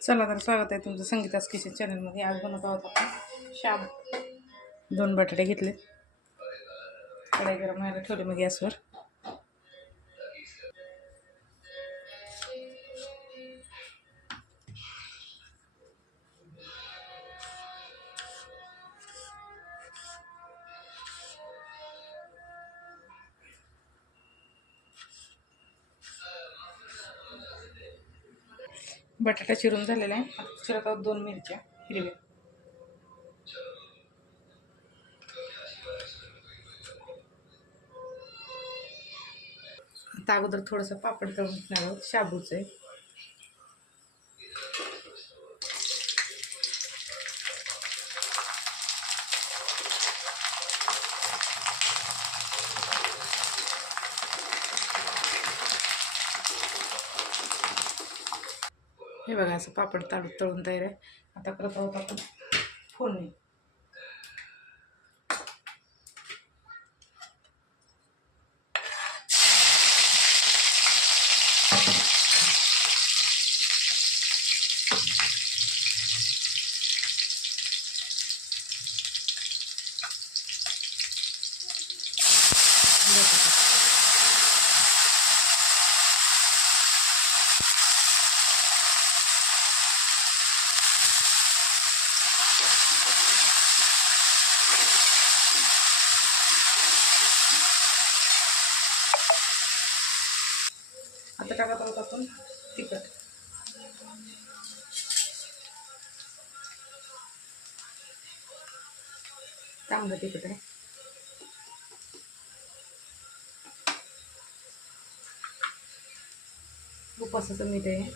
चला तर स्वागत आहे तुमचं संगीतास किचन चॅनलमध्ये. आज बनवत आहोत आपण शाब. दोन बटाटे घेतले कढई गरम व्हायला ठेवले मग गॅसवर. बटाटा चिरून झालेला आहे. आता चिरत आहोत दोन मिरच्या हिरव्या. आता अगोदर थोडंसं पापड तळून घेणार आहोत. शाबूचं आहे. हे बघा असं पापड ताडून तळून तयार आहे. आता करत आहोत आपण फोडणी आता टाकत आहोत आपण? तिखट. चांगलं तिखट आहे. उपासाचं मीठ आहे.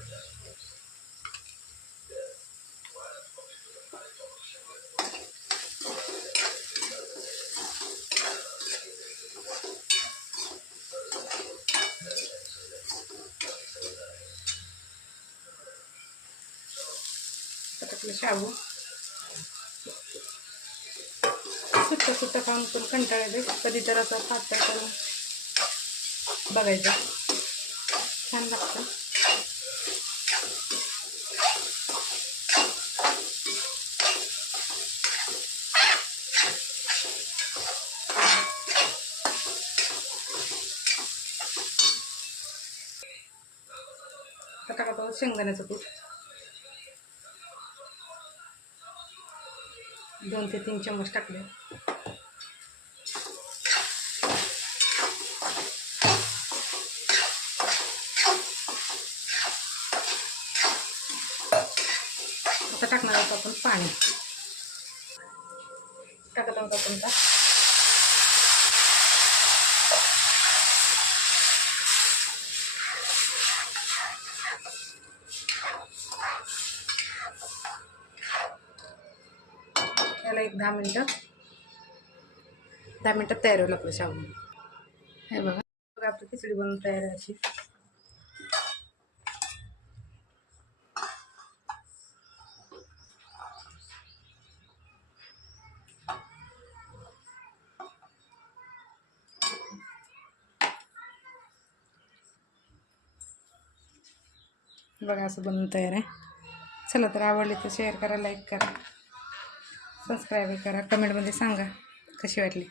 आता शाबू. सुट्ट सुट्ट खाऊन पण कंटाळा येते कधी तर असं पातळ करून बघायचं. छान लागतं. आता शेंगदाण्याचं कूट दोन ते तीन चम्मच टाकले. आता टाकणार आहोत आपण पाणी. टाकत आहोत आपण का याला एक दहा मिनटं दहा मिनटात तयार होईल आपलं शाबू. हे बघा बघा आपली खिचडी बनवून तयार आहे अशी. बघा असं बनवून तयार आहे. चला तर आवडले तर शेअर करा लाईक करा. सबस्क्राईब करा. कमेंटमध्ये सांगा कशी वाटली?